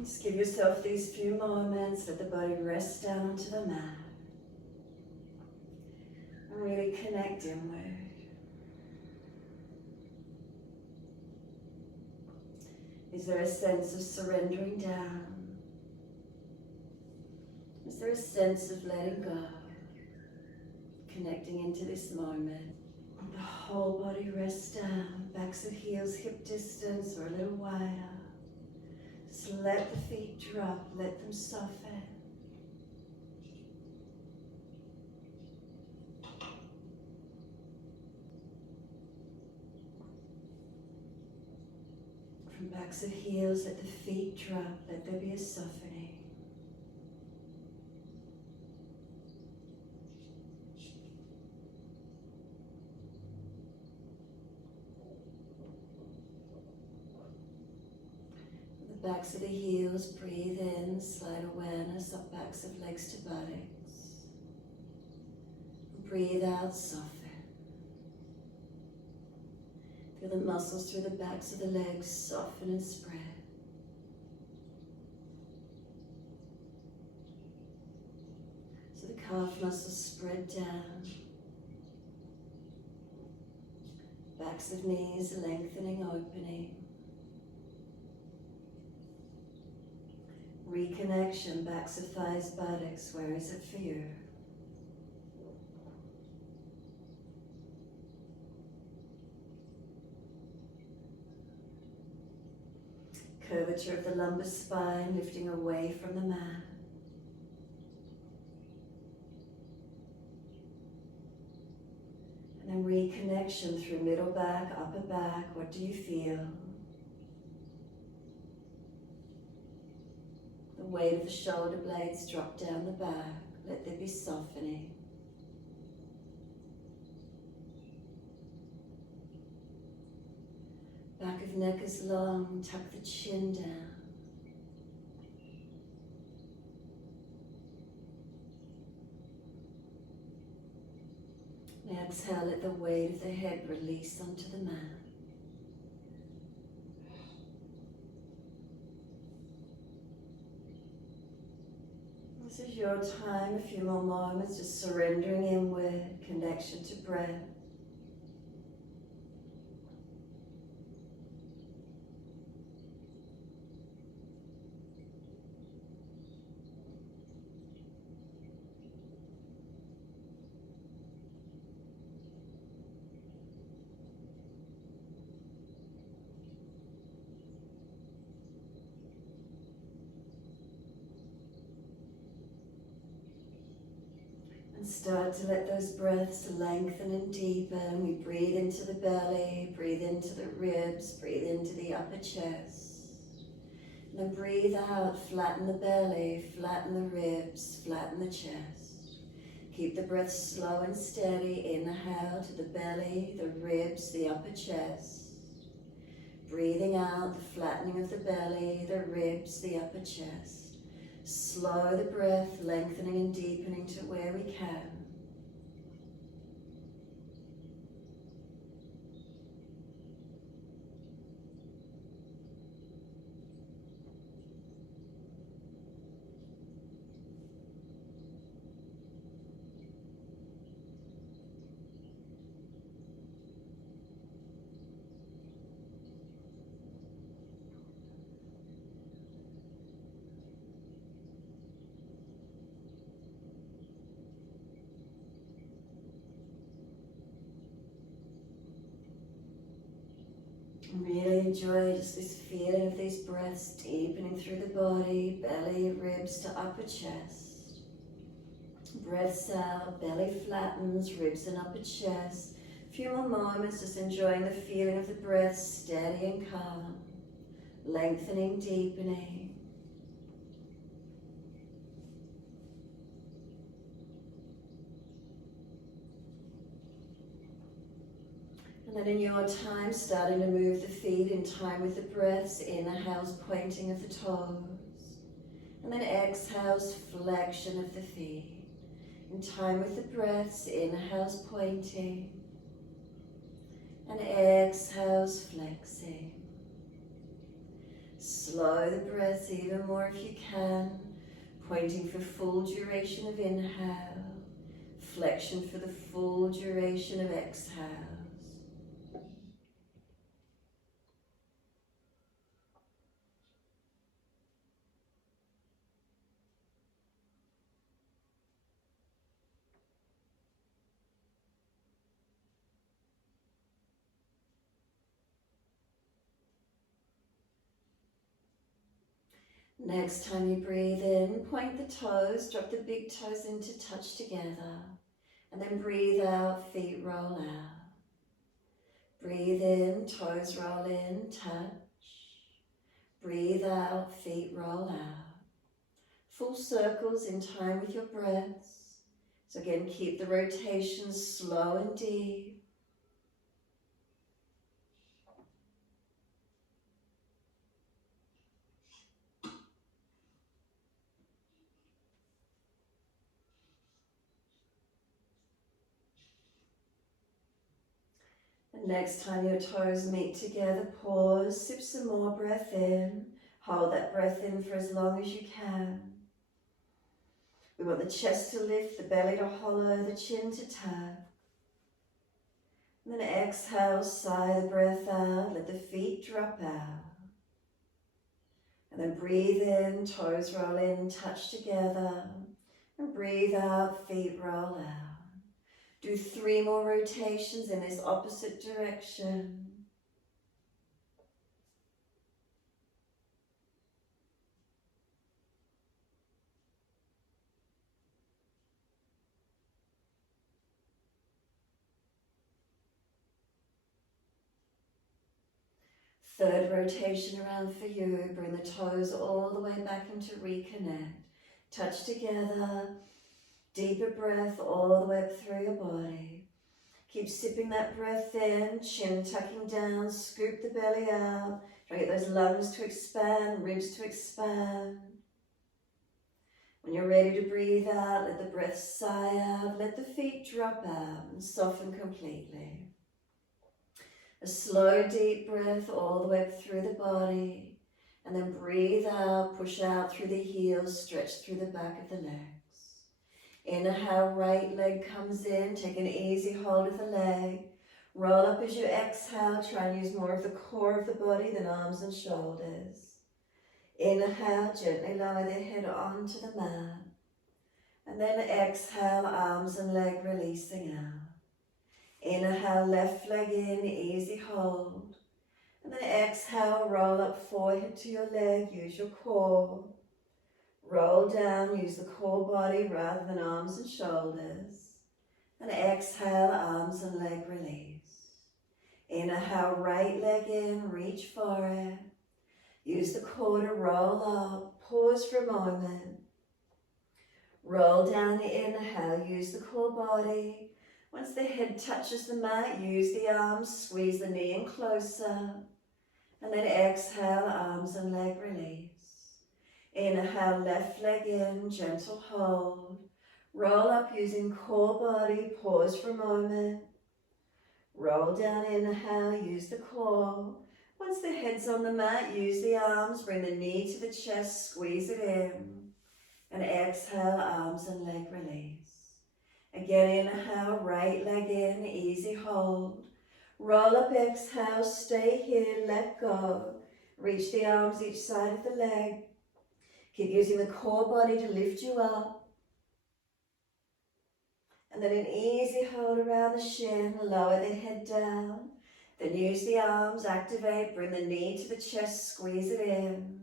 Just give yourself these few moments, let the body rest down onto the mat. And really connect inward. Is there a sense of surrendering down? Is there a sense of letting go? Connecting into this moment. The whole body rests down, backs of heels hip distance or a little wider. Just let the feet drop, let them soften. From backs of heels, let the feet drop, let there be a softening. Backs of the heels, breathe in, slide awareness up backs of legs to buttocks. Breathe out, soften. Feel the muscles through the backs of the legs soften and spread. So the calf muscles spread down. Backs of knees lengthening, opening. Reconnection, backs of thighs, buttocks, where is it for you? Curvature of the lumbar spine, lifting away from the mat. And then reconnection through middle back, upper back, what do you feel? The weight of the shoulder blades drop down the back. Let there be softening. Back of neck is long, tuck the chin down. And exhale, let the weight of the head release onto the mat. This is your time, a few more moments, just surrendering inward, connection to breath. And start to let those breaths lengthen and deepen. We breathe into the belly, breathe into the ribs, breathe into the upper chest. And then breathe out, flatten the belly, flatten the ribs, flatten the chest. Keep the breath slow and steady. Inhale to the belly, the ribs, the upper chest. Breathing out, the flattening of the belly, the ribs, the upper chest. Slow the breath, lengthening and deepening to where we can. Really enjoy just this feeling of these breaths deepening through the body, belly, ribs to upper chest. Breaths out, belly flattens, ribs and upper chest. A few more moments just enjoying the feeling of the breath, steady and calm, lengthening, deepening. And then in your time, starting to move the feet in time with the breaths. Inhales, pointing of the toes. And then exhales, flexion of the feet. In time with the breaths, inhales, pointing. And exhales, flexing. Slow the breath even more if you can, pointing for full duration of inhale, flexion for the full duration of exhales. Next time you breathe in, point the toes, drop the big toes in to touch together, and then breathe out, feet roll out. Breathe in, toes roll in, touch. Breathe out, feet roll out. Full circles in time with your breaths. So again, keep the rotations slow and deep. And next time your toes meet together, pause, sip some more breath in. Hold that breath in for as long as you can. We want the chest to lift, the belly to hollow, the chin to tuck. And then exhale, sigh the breath out, let the feet drop out. And then breathe in, toes roll in, touch together. And breathe out, feet roll out. Do 3 more rotations in this opposite direction. Third rotation around for you. Bring the toes all the way back into reconnect. Touch together. Deeper breath all the way up through your body. Keep sipping that breath in, chin tucking down, scoop the belly out. Try to get those lungs to expand, ribs to expand. When you're ready to breathe out, let the breath sigh out, let the feet drop out and soften completely. A slow, deep breath all the way up through the body, and then breathe out, push out through the heels, stretch through the back of the legs. Inhale, right leg comes in, take an easy hold of the leg. Roll up as you exhale, try and use more of the core of the body than arms and shoulders. Inhale, gently lower the head onto the mat. And then exhale, arms and leg releasing out. Inhale, left leg in, easy hold. And then exhale, roll up forehead to your leg, use your core. Roll down, use the core body rather than arms and shoulders. And exhale, arms and leg release. Inhale, right leg in, reach for it. Use the core to roll up, pause for a moment. Roll down the inhale, use the core body. Once the head touches the mat, use the arms, squeeze the knee in closer. And then exhale, arms and leg release. Inhale, left leg in, gentle hold. Roll up using core body, pause for a moment. Roll down, inhale, use the core. Once the head's on the mat, use the arms, bring the knee to the chest, squeeze it in. And exhale, arms and leg release. Again, inhale, right leg in, easy hold. Roll up, exhale, stay here, let go. Reach the arms each side of the leg. Keep using the core body to lift you up. And then an easy hold around the shin, lower the head down. Then use the arms, activate, bring the knee to the chest, squeeze it in.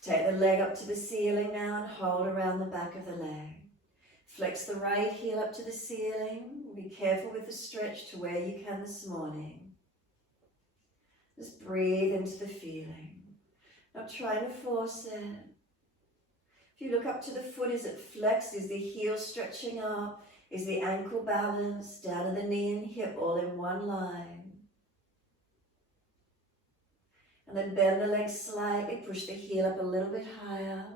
Take the leg up to the ceiling now and hold around the back of the leg. Flex the right heel up to the ceiling. Be careful with the stretch to where you can this morning. Just breathe into the feeling. Not trying to force it. If you look up to the foot, is it flexed? Is the heel stretching up? Is the ankle balanced? Down to the knee and hip all in one line. And then bend the legs slightly, push the heel up a little bit higher.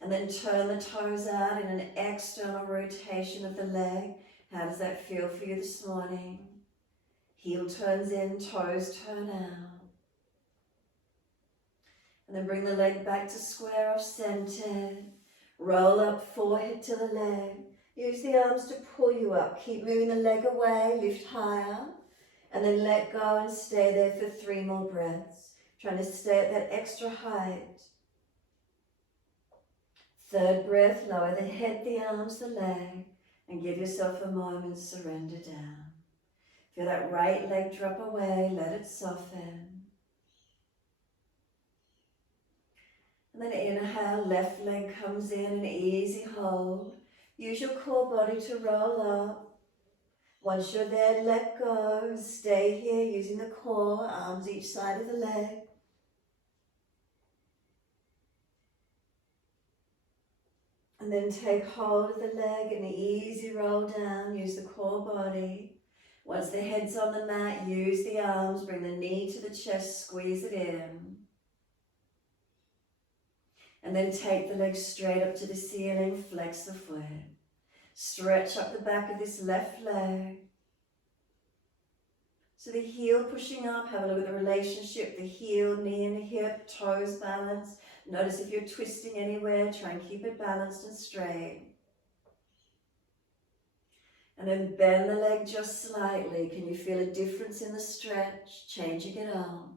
And then turn the toes out in an external rotation of the leg. How does that feel for you this morning? Heel turns in, toes turn out. And then bring the leg back to square off center. Roll up forehead to the leg. Use the arms to pull you up. Keep moving the leg away, lift higher. And then let go and stay there for 3 more breaths. Trying to stay at that extra height. 3rd breath, lower the head, the arms, the leg. And give yourself a moment, surrender down. Feel that right leg drop away, let it soften. And then inhale, left leg comes in, an easy hold. Use your core body to roll up. Once you're there, let go. Stay here using the core, arms each side of the leg. And then take hold of the leg and easy roll down. Use the core body. Once the head's on the mat, use the arms. Bring the knee to the chest, squeeze it in. And then take the leg straight up to the ceiling, flex the foot. Stretch up the back of this left leg. So the heel pushing up, have a look at the relationship, the heel, knee and the hip, toes balanced. Notice if you're twisting anywhere, try and keep it balanced and straight. And then bend the leg just slightly. Can you feel a difference in the stretch? Changing it on.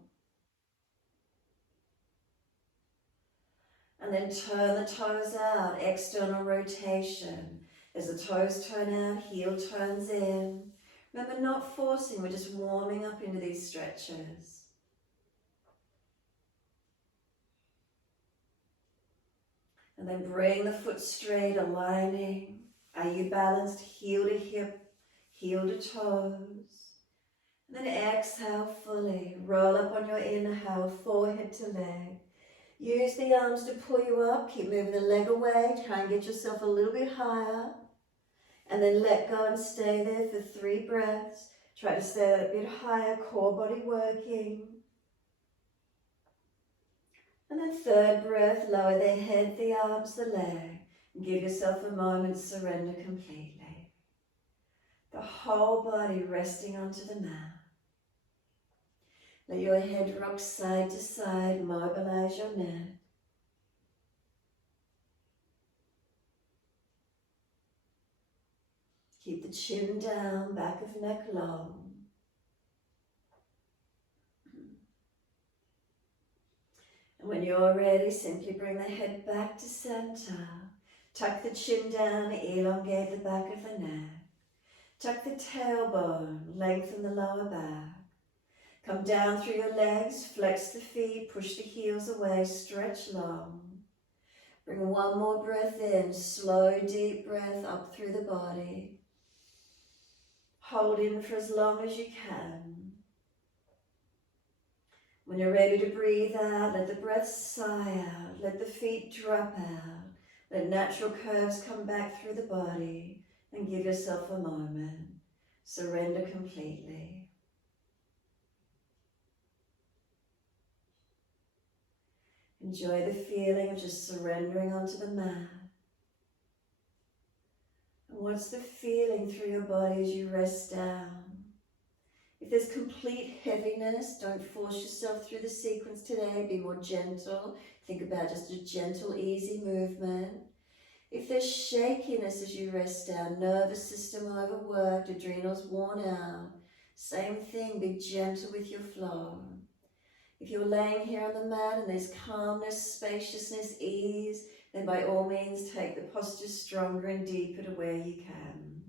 And then turn the toes out, external rotation. As the toes turn out, heel turns in. Remember, not forcing, we're just warming up into these stretches. And then bring the foot straight, aligning. Are you balanced? Heel to hip, heel to toes. And then exhale fully. Roll up on your inhale, forehead to leg. Use the arms to pull you up. Keep moving the leg away. Try and get yourself a little bit higher. And then let go and stay there for 3 breaths. Try to stay a bit higher, core body working. And then 3rd breath, lower the head, the arms, the leg. And give yourself a moment, surrender completely. The whole body resting onto the mat. Let your head rock side to side, mobilize your neck. Keep the chin down, back of neck long. And when you're ready, simply bring the head back to center. Tuck the chin down, elongate the back of the neck. Tuck the tailbone, lengthen the lower back. Come down through your legs, flex the feet, push the heels away, stretch long. Bring 1 more breath in, slow, deep breath up through the body. Hold in for as long as you can. When you're ready to breathe out, let the breath sigh out, let the feet drop out, let natural curves come back through the body, and give yourself a moment. Surrender completely. Enjoy the feeling of just surrendering onto the mat. And what's the feeling through your body as you rest down? If there's complete heaviness, don't force yourself through the sequence today. Be more gentle. Think about just a gentle, easy movement. If there's shakiness as you rest down, nervous system overworked, adrenals worn out, same thing, be gentle with your flow. If you're laying here on the mat and there's calmness, spaciousness, ease, then by all means take the posture stronger and deeper to where you can.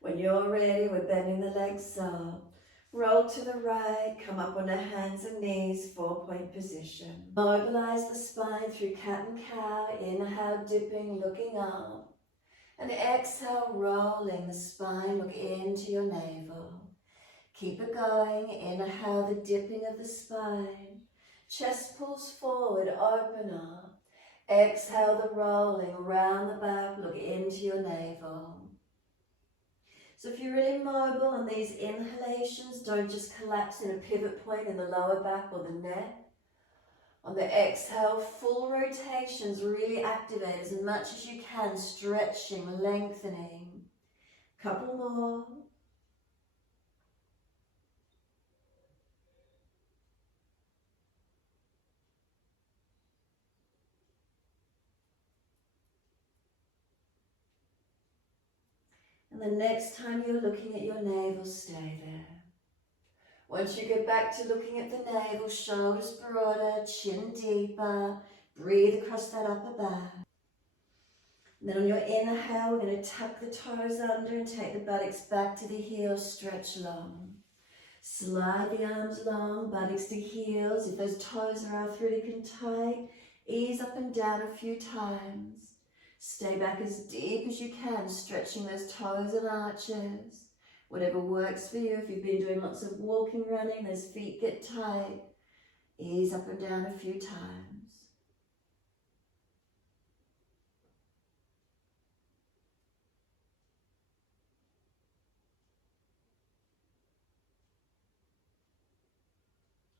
When you're ready, we're bending the legs up. Roll to the right, come up on the hands and knees, 4-point position. Mobilize the spine through cat and cow. Inhale, dipping, looking up. And exhale, rolling the spine, look into your navel. Keep it going. Inhale, the dipping of the spine. Chest pulls forward, open up. Exhale, the rolling around the back, look into your navel. So if you're really mobile on these inhalations, don't just collapse in a pivot point in the lower back or the neck. On the exhale, full rotations, really activate as much as you can, stretching, lengthening. Couple more. And the next time you're looking at your navel, stay there. Once you get back to looking at the navel, shoulders broader, chin deeper, breathe across that upper back. And then on your inhale, we're going to tuck the toes under and take the buttocks back to the heels, stretch long. Slide the arms long, buttocks to heels. If those toes are arthritic and tight, ease up and down a few times. Stay back as deep as you can, stretching those toes and arches. Whatever works for you. If you've been doing lots of walking, running, those feet get tight. Ease up and down a few times.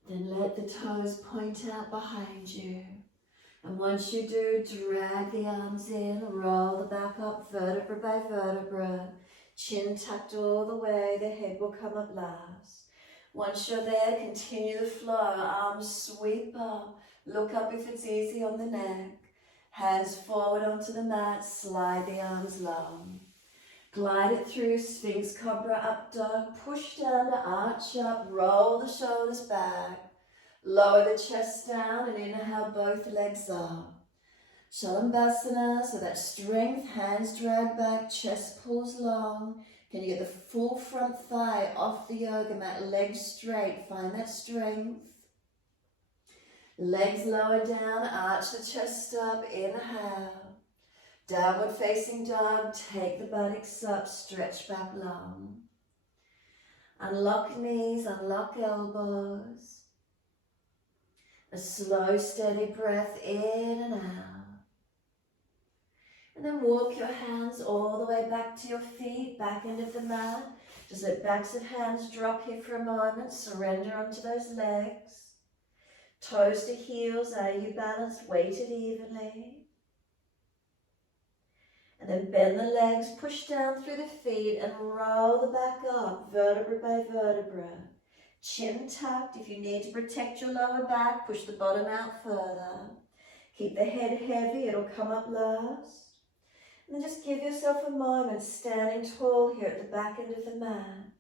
Then let the toes point out behind you. And once you do, drag the arms in, roll the back up vertebra by vertebra. Chin tucked all the way, the head will come up last. Once you're there, continue the flow. Arms sweep up. Look up if it's easy on the neck. Hands forward onto the mat, slide the arms long. Glide it through, Sphinx Cobra, up dog, push down to arch up, roll the shoulders back. Lower the chest down and inhale both legs up. Shavasana, so that strength, hands drag back, chest pulls long. Can you get the full front thigh off the yoga mat, legs straight, find that strength. Legs lower down, arch the chest up, inhale. Downward facing dog, take the buttocks up, stretch back long. Unlock knees, unlock elbows. A slow, steady breath in and out. And then walk your hands all the way back to your feet, back end of the mat. Just let backs of hands drop here for a moment. Surrender onto those legs. Toes to heels, are you balanced? Weighted evenly. And then bend the legs, push down through the feet and roll the back up, vertebra by vertebra. Chin tucked. If you need to protect your lower back, push the bottom out further. Keep the head heavy, it'll come up last. And then just give yourself a moment standing tall here at the back end of the mat.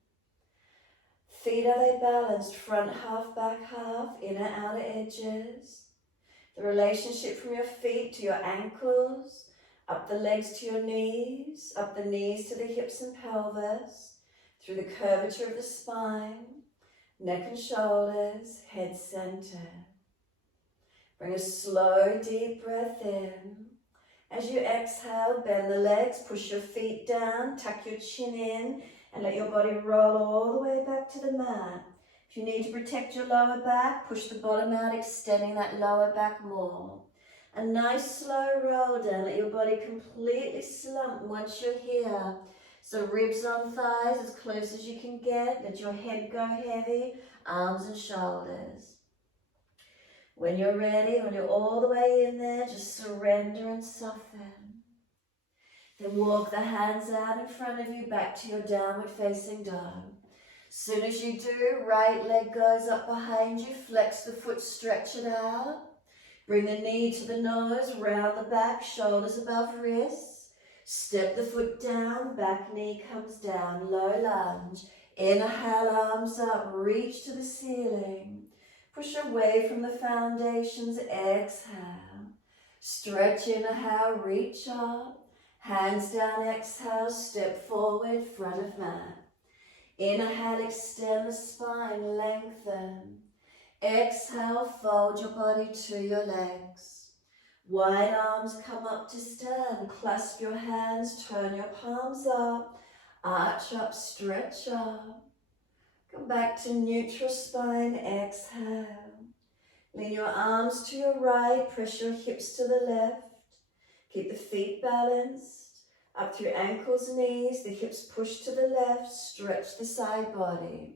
Feet, are they balanced? Front half, back half, inner, outer edges. The relationship from your feet to your ankles, up the legs to your knees, up the knees to the hips and pelvis, through the curvature of the spine, neck and shoulders, head center. Bring a slow, deep breath in. As you exhale, bend the legs, push your feet down, tuck your chin in, and let your body roll all the way back to the mat. If you need to protect your lower back, push the bottom out, extending that lower back more. A nice slow roll down, let your body completely slump once you're here. So ribs on thighs as close as you can get, let your head go heavy, arms and shoulders. When you're ready, when you're all the way in there, just surrender and soften. Then walk the hands out in front of you, back to your downward facing dog. Soon as you do, right leg goes up behind you, flex the foot, stretch it out. Bring the knee to the nose, round the back, shoulders above wrists. Step the foot down, back knee comes down, low lunge. Inhale, arms up, reach to the ceiling. Push away from the foundations, exhale. Stretch, inhale, reach up. Hands down, exhale, step forward, front of mat. Inhale, extend the spine, lengthen. Exhale, fold your body to your legs. Wide arms come up to stand. Clasp your hands, turn your palms up. Arch up, stretch up. Come back to neutral spine, exhale. Lean your arms to your right, press your hips to the left. Keep the feet balanced. Up through ankles, knees, the hips push to the left, stretch the side body.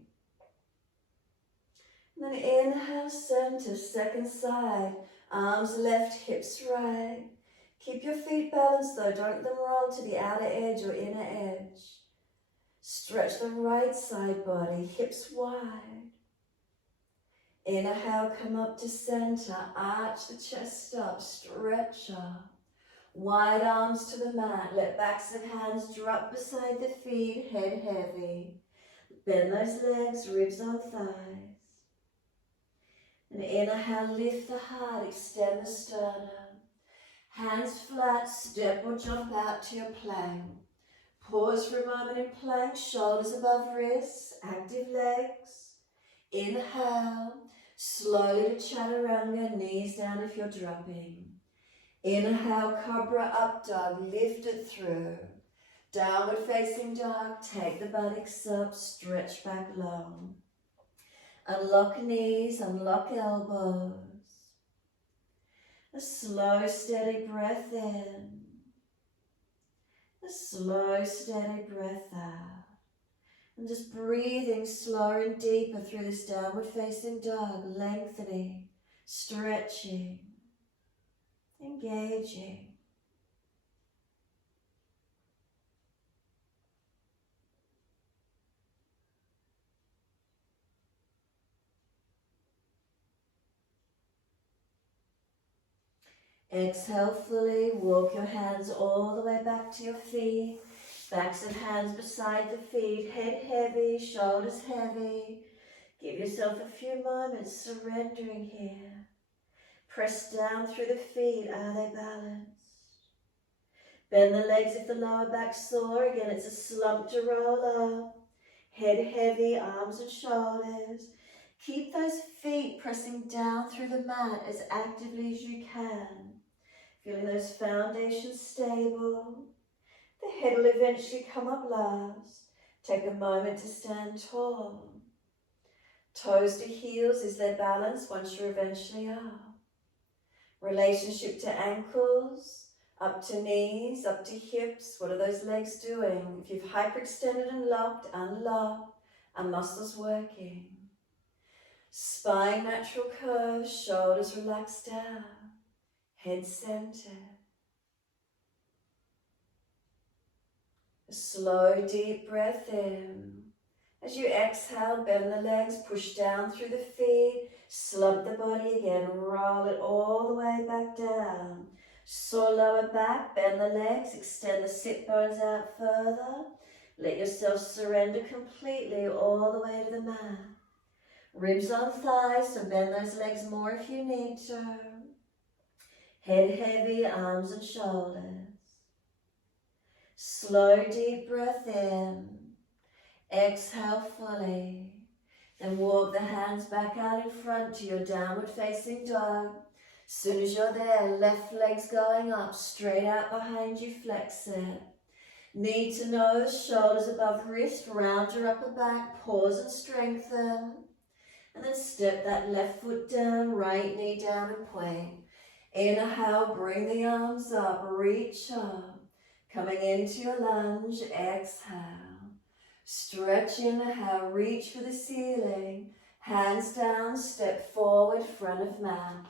And then inhale, center, second side. Arms left, hips right. Keep your feet balanced though, don't let them roll to the outer edge or inner edge. Stretch the right side body, hips wide. Inhale, come up to center, arch the chest up, stretch up. Wide arms to the mat. Let backs of hands drop beside the feet, head heavy. Bend those legs, ribs on thighs. And inhale, lift the heart, extend the sternum. Hands flat, step or jump out to your plank. Pause for a moment in plank, shoulders above wrists, active legs. Inhale, slowly to chaturanga, knees down if you're dropping. Inhale, cobra up dog, lift it through. Downward facing dog, take the buttocks up, stretch back long. Unlock knees, unlock elbows. A slow, steady breath in. A slow, steady breath out. And just breathing slower and deeper through this downward facing dog, lengthening, stretching, engaging. Exhale fully, walk your hands all the way back to your feet. Backs of hands beside the feet, head heavy, shoulders heavy. Give yourself a few moments surrendering here. Press down through the feet, are they balanced? Bend the legs if the lower back's sore. Again, it's a slump to roll up. Head heavy, arms and shoulders. Keep those feet pressing down through the mat as actively as you can. Feeling those foundations stable. The head will eventually come up last. Take a moment to stand tall. Toes to heels is their balance once you eventually are. Relationship to ankles, up to knees, up to hips. What are those legs doing? If you've hyperextended and locked, unlock, and muscles working. Spine natural curve, shoulders relaxed down. Head centered. A slow, deep breath in. As you exhale, bend the legs, push down through the feet, slump the body again, roll it all the way back down. Sore lower back, bend the legs, extend the sit bones out further. Let yourself surrender completely all the way to the mat. Ribs on thighs, so bend those legs more if you need to. Head heavy, arms and shoulders. Slow, deep breath in. Exhale fully. Then walk the hands back out in front to your downward facing dog. Soon as you're there, left leg's going up, straight out behind you, flex it. Knee to nose, shoulders above wrist, round your upper back, pause and strengthen. And then step that left foot down, right knee down and point. Inhale, bring the arms up, reach up. Coming into your lunge, exhale. Stretch, inhale, reach for the ceiling. Hands down, step forward, front of mat.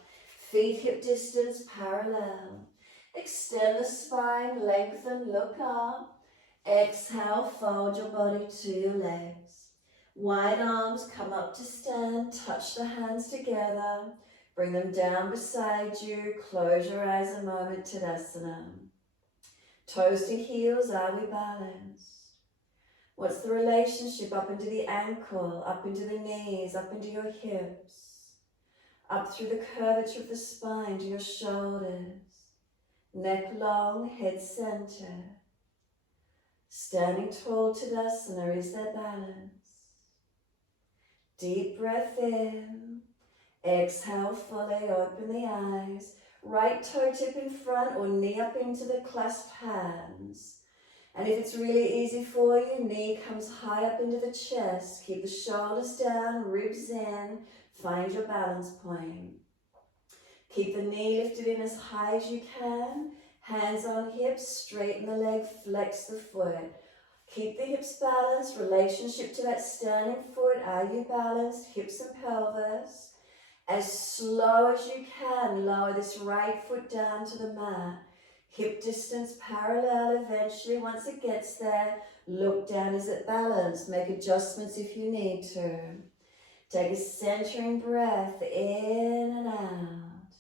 Feet hip distance parallel. Extend the spine, lengthen, look up. Exhale, fold your body to your legs. Wide arms, come up to stand, touch the hands together. Bring them down beside you, close your eyes a moment, Tadasana. Toes to heels, are we balanced? What's the relationship up into the ankle, up into the knees, up into your hips? Up through the curvature of the spine to your shoulders. Neck long, head centered. Standing tall, Tadasana, is there balance? Deep breath in. Exhale fully, open the eyes. Right toe tip in front or knee up into the clasped hands. And if it's really easy for you, knee comes high up into the chest. Keep the shoulders down, ribs in. Find your balance point. Keep the knee lifted in as high as you can. Hands on hips, straighten the leg, flex the foot. Keep the hips balanced, relationship to that standing foot. Are you balanced? Hips and pelvis. As slow as you can, lower this right foot down to the mat. Hip distance parallel eventually. Once it gets there, look down, is it balanced? Make adjustments if you need to. Take a centering breath in and out.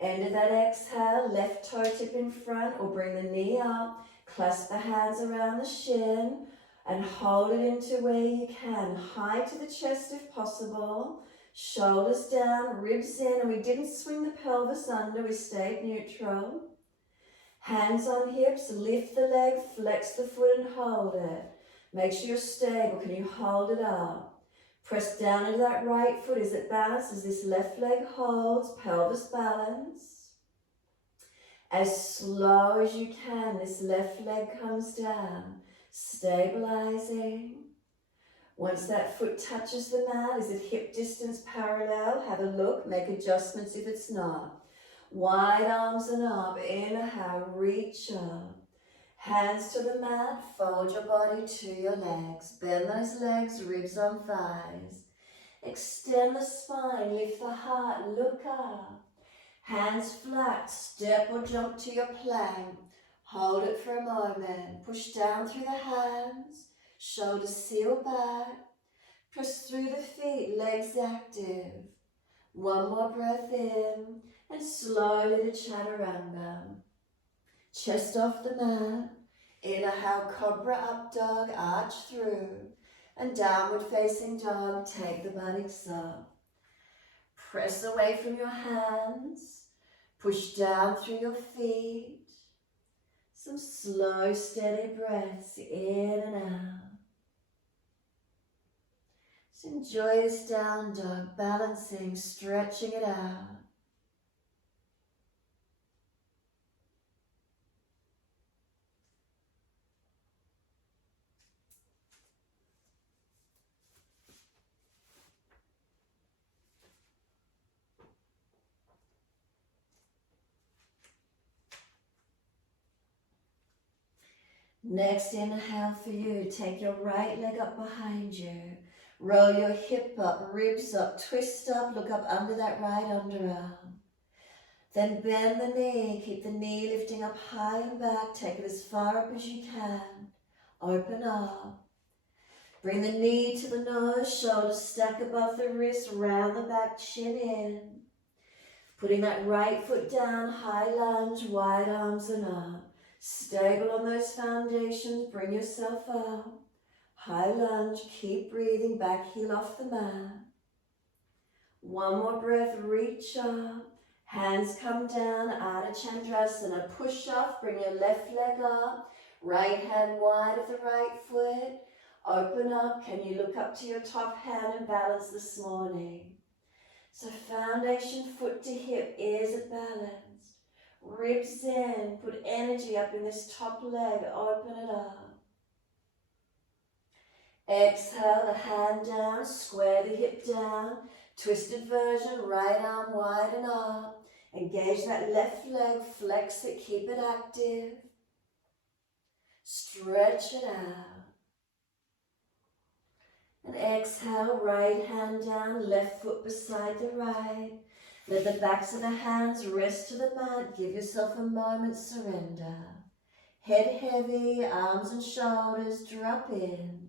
End with that exhale, left toe tip in front or bring the knee up. Clasp the hands around the shin and hold it into where you can. High to the chest if possible. Shoulders down, ribs in, and we didn't swing the pelvis under, we stayed neutral. Hands on hips, lift the leg, flex the foot and hold it. Make sure you're stable. Can you hold it up? Press down into that right foot. Is it balanced? As this left leg holds, pelvis balance. As slow as you can, this left leg comes down, stabilizing. Once that foot touches the mat, is it hip distance parallel? Have a look, make adjustments if it's not. Wide arms and up, inhale, reach up. Hands to the mat, fold your body to your legs. Bend those legs, ribs on thighs. Extend the spine, lift the heart, look up. Hands flat, step or jump to your plank. Hold it for a moment. Push down through the hands, shoulders seal back. Press through the feet, legs active. One more breath in, and slowly the chaturanga. Chest off the mat. Inhale, cobra up dog, arch through. And downward facing dog, take the buttocks up. Press away from your hands. Push down through your feet. Some slow, steady breaths in and out. So enjoy this down dog, balancing, stretching it out. Next inhale for you, take your right leg up behind you. Roll your hip up, ribs up, twist up, look up under that right underarm. Then bend the knee, keep the knee lifting up high and back, take it as far up as you can. Open up. Bring the knee to the nose, shoulders stack above the wrist, round the back, chin in. Putting that right foot down, high lunge, wide arms and up. Stable on those foundations, bring yourself up. High lunge, keep breathing, back heel off the mat. One more breath, reach up. Hands come down, Ardha Chandrasana. Push off, bring your left leg up. Right hand wide of the right foot. Open up, can you look up to your top hand and balance this morning? So foundation, foot to hip, is it balanced? Ribs in, put energy up in this top leg, open it up. Exhale, the hand down, square the hip down, twisted version, right arm wide and up. Engage that left leg, flex it, keep it active. Stretch it out. And exhale, right hand down, left foot beside the right. Let the backs of the hands rest to the mat. Give yourself a moment's surrender. Head heavy, arms and shoulders drop in.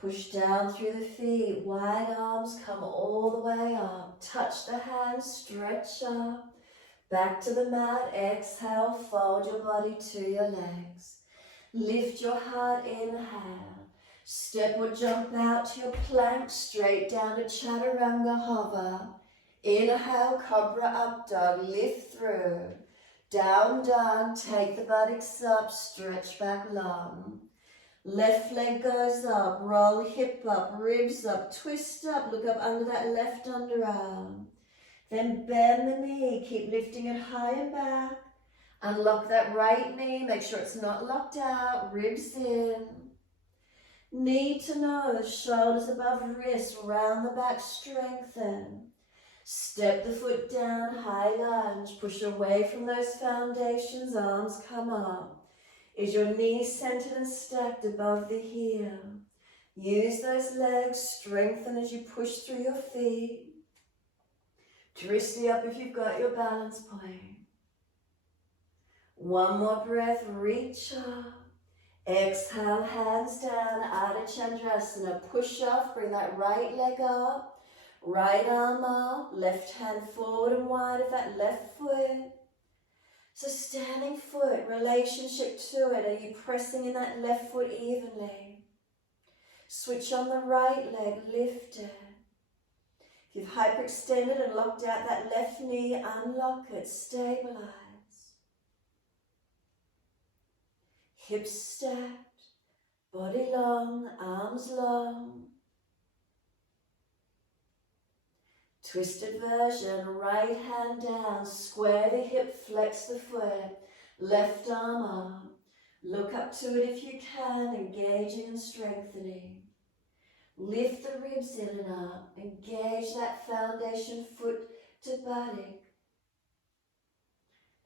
Push down through the feet. Wide arms come all the way up. Touch the hands, stretch up. Back to the mat. Exhale, fold your body to your legs. Lift your heart, inhale. Step or jump out to your plank, straight down to chaturanga hover. Inhale, cobra up dog, lift through. Down dog, take the buttocks up, stretch back long. Left leg goes up, roll hip up, ribs up, twist up, look up under that left underarm. Then bend the knee, keep lifting it high and back. Unlock that right knee, make sure it's not locked out, ribs in. Knee to nose, shoulders above wrist, round the back, strengthen. Step the foot down, high lunge, push away from those foundations, arms come up. Is your knee centered and stacked above the heel? Use those legs, strengthen as you push through your feet. Twist it up if you've got your balance point. One more breath, reach up. Exhale, hands down, Ardha Chandrasana. Push off, bring that right leg up. Right arm up, left hand forward and wide of that left foot. So standing foot, relationship to it. Are you pressing in that left foot evenly? Switch on the right leg, lift it. If you've hyperextended and locked out that left knee, unlock it, stabilize. Hips stacked, body long, arms long. Twisted version, right hand down, square the hip, flex the foot, left arm up. Look up to it if you can, engaging and strengthening. Lift the ribs in and up, engage that foundation foot to buttock.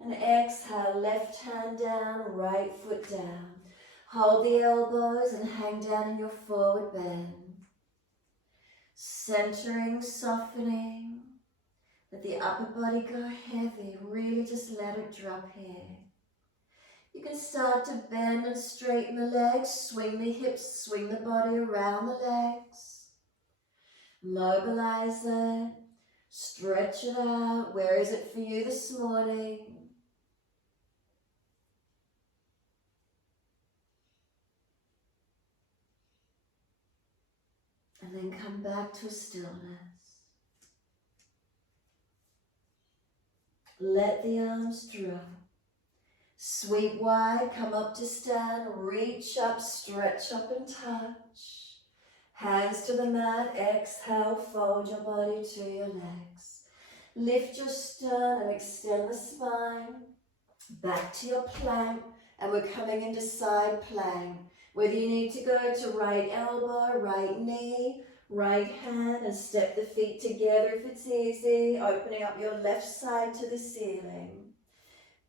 And exhale, left hand down, right foot down. Hold the elbows and hang down in your forward bend. Centering, softening. Let the upper body go heavy, really just let it drop here. You can start to bend and straighten the legs, swing the hips, swing the body around the legs. Mobilize it, stretch it out. Where is it for you this morning? And then come back to a stillness. Let the arms drop. Sweep wide, come up to stand, reach up, stretch up and touch. Hands to the mat, exhale, fold your body to your legs. Lift your sternum, extend the spine. Back to your plank, and we're coming into side plank. Whether you need to go to right elbow, right knee, right hand, and step the feet together if it's easy, opening up your left side to the ceiling.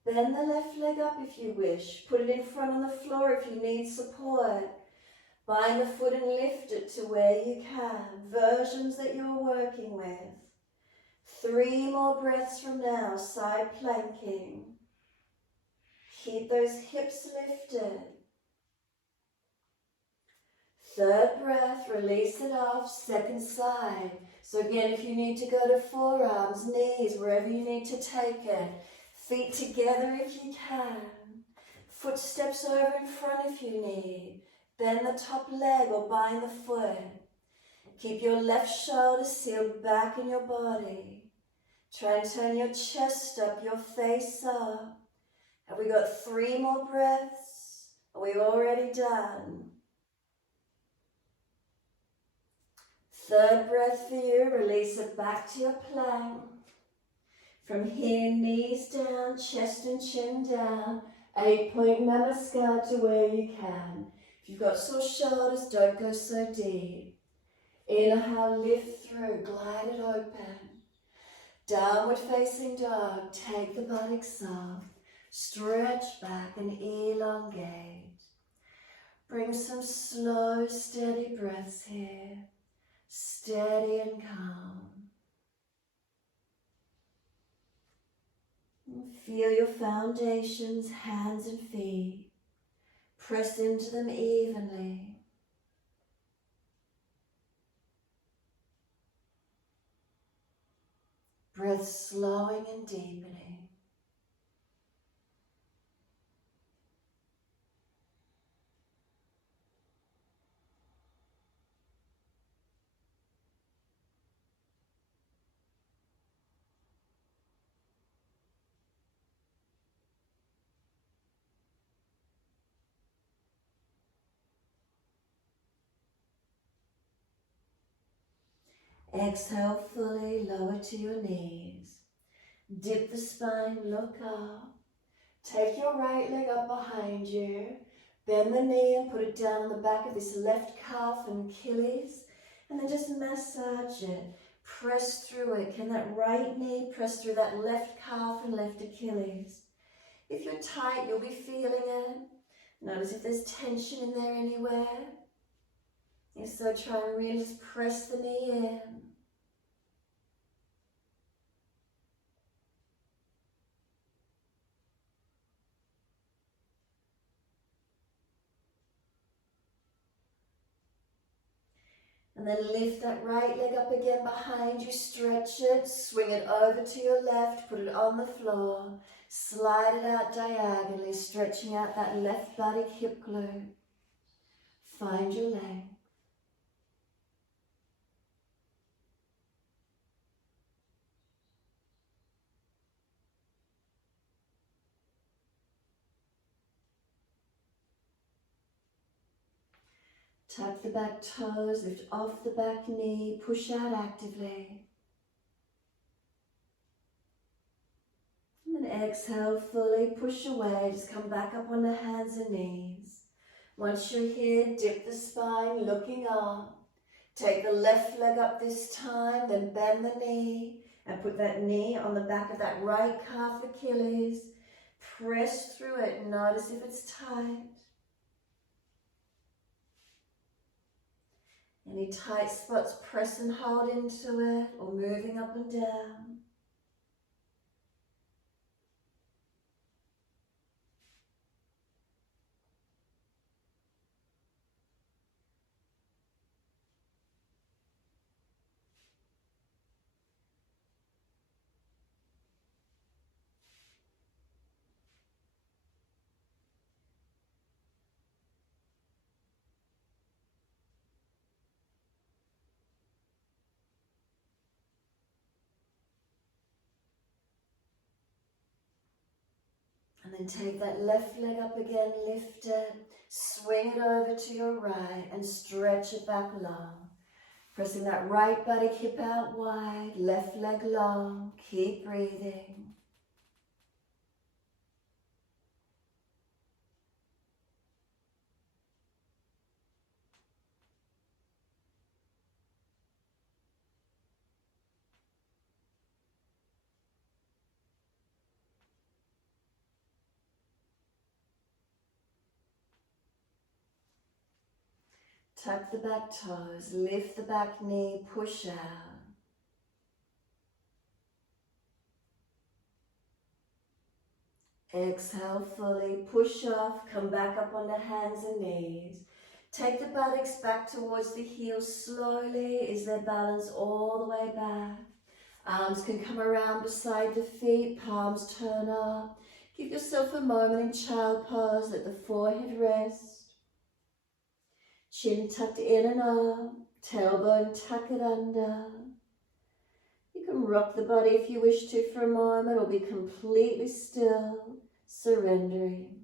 Bend the left leg up if you wish. Put it in front on the floor if you need support. Bind the foot and lift it to where you can. Versions that you're working with. 3 more breaths from now, side planking. Keep those hips lifted. 3rd breath, release it off, 2nd side. So again, if you need to go to forearms, knees, wherever you need to take it. Feet together if you can. Footsteps over in front if you need. Bend the top leg or bind the foot. Keep your left shoulder sealed back in your body. Try and turn your chest up, your face up. Have we got 3 more breaths? Are we already done? 3rd breath for you, release it back to your plank. From here, knees down, chest and chin down, 8-point namaskar to where you can. If you've got sore shoulders, don't go so deep. Inhale, lift through, glide it open. Downward facing dog, take the buttocks off, stretch back and elongate. Bring some slow, steady breaths here, steady and calm. Feel your foundations, hands and feet. Press into them evenly. Breath slowing and deepening. Exhale fully, lower to your knees. Dip the spine, look up. Take your right leg up behind you. Bend the knee and put it down on the back of this left calf and Achilles. And then just massage it. Press through it. Can that right knee press through that left calf and left Achilles? If you're tight, you'll be feeling it. Notice if there's tension in there anywhere. If so, try and really just press the knee in. And then lift that right leg up again behind you, stretch it, swing it over to your left, put it on the floor, slide it out diagonally, stretching out that left buttock hip glute. Find your leg. Tuck the back toes, lift off the back knee, push out actively. And then exhale fully, push away, just come back up on the hands and knees. Once you're here, dip the spine, looking up. Take the left leg up this time, then bend the knee and put that knee on the back of that right calf Achilles. Press through it, notice if it's tight. Any tight spots, press and hold into it, or moving up and down. And then take that left leg up again, lift it, swing it over to your right and stretch it back long. Pressing that right buttock hip out wide, left leg long, keep breathing. Tuck the back toes, lift the back knee, push out. Exhale fully, push off, come back up on the hands and knees. Take the buttocks back towards the heels slowly. Is there balance all the way back? Arms can come around beside the feet, palms turn up. Give yourself a moment in child pose, let the forehead rest. Chin tucked in and up, tailbone tuck it under. You can rock the body if you wish to for a moment or be completely still, surrendering.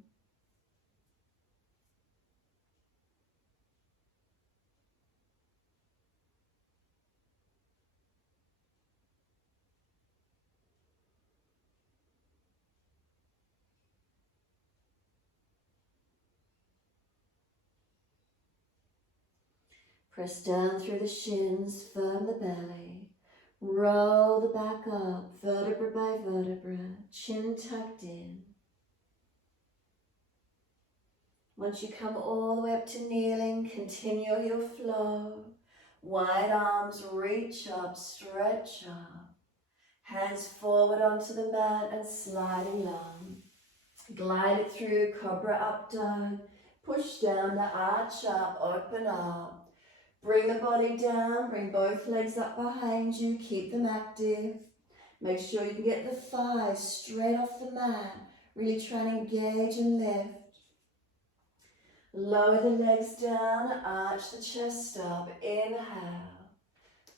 Press down through the shins, firm the belly. Roll the back up, vertebra by vertebra, chin tucked in. Once you come all the way up to kneeling, continue your flow. Wide arms, reach up, stretch up. Hands forward onto the mat and sliding long. Glide it through, cobra up dog. Push down the arch up, open up. Bring the body down, bring both legs up behind you, keep them active. Make sure you can get the thighs straight off the mat, really try and engage and lift. Lower the legs down, arch the chest up, inhale.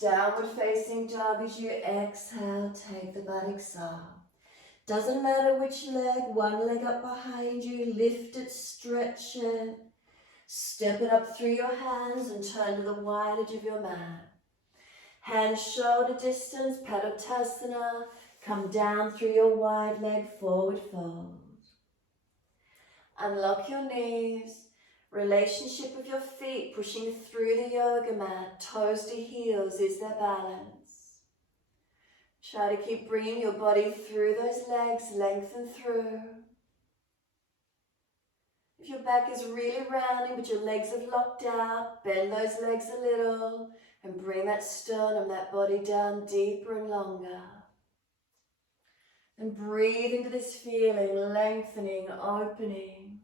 Downward facing dog as you exhale, take the buttocks up. Doesn't matter which leg, one leg up behind you, lift it, stretch it. Step it up through your hands and turn to the wide edge of your mat. Hands shoulder distance, Tadasana. Come down through your wide leg, forward fold. Unlock your knees. Relationship with your feet, pushing through the yoga mat, toes to heels, is there balance? Try to keep bringing your body through those legs, lengthen through. If your back is really rounding but your legs have locked out, bend those legs a little and bring that sternum, that body down deeper and longer. And breathe into this feeling, lengthening, opening.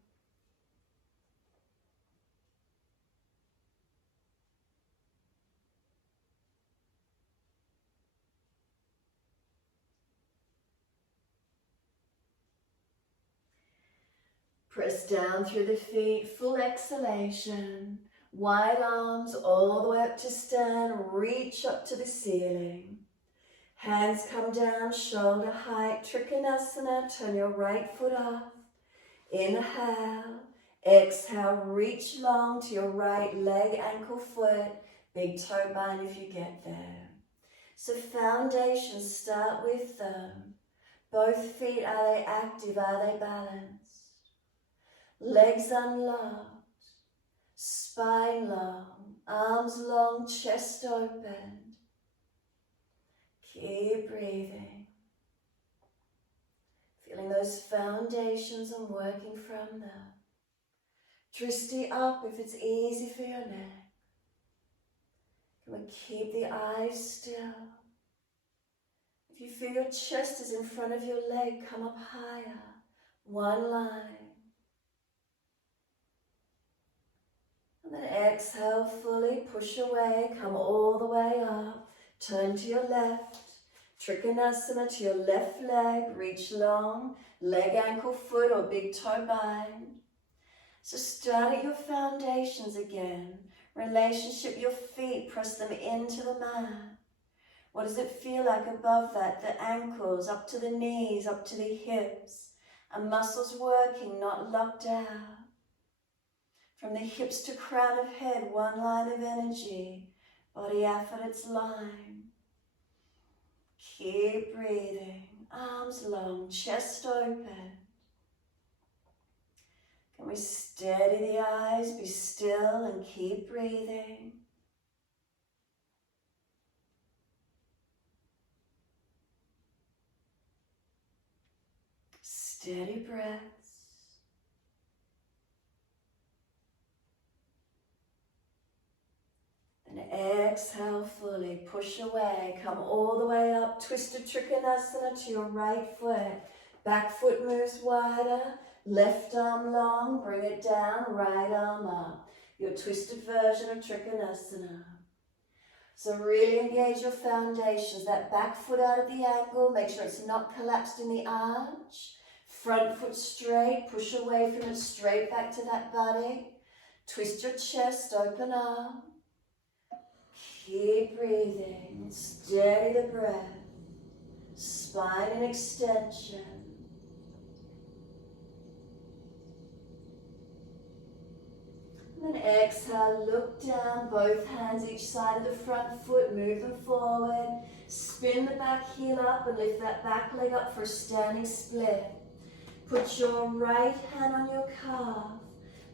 Press down through the feet, full exhalation. Wide arms all the way up to stand, reach up to the ceiling. Hands come down, shoulder height, Trikonasana, turn your right foot off. Inhale, exhale, reach long to your right leg, ankle, foot, big toe bind if you get there. So foundations, start with them. Both feet, are they active, are they balanced? Legs unlocked, spine long, arms long, chest open. Keep breathing. Feeling those foundations and working from them. Twisty up if it's easy for your neck. Can we keep the eyes still? If you feel your chest is in front of your leg, come up higher. One line. And then exhale fully, push away, come all the way up. Turn to your left. Trikonasana to your left leg, reach long, leg, ankle, foot or big toe bind. So start at your foundations again. Relationship, your feet, press them into the mat. What does it feel like above that? The ankles, up to the knees, up to the hips. And muscles working, not locked out. From the hips to crown of head, one line of energy. Body out at its line. Keep breathing. Arms long, chest open. Can we steady the eyes, be still and keep breathing? Steady breaths. And exhale fully, push away, come all the way up, twisted Trikonasana to your right foot. Back foot moves wider, left arm long, bring it down, right arm up. Your twisted version of Trikonasana. So really engage your foundations, that back foot out at the angle, make sure it's not collapsed in the arch. Front foot straight, push away from it, straight back to that body. Twist your chest, open up. Keep breathing, steady the breath, spine in extension. And then exhale, look down, both hands each side of the front foot, move them forward. Spin the back heel up and lift that back leg up for a standing split. Put your right hand on your calf.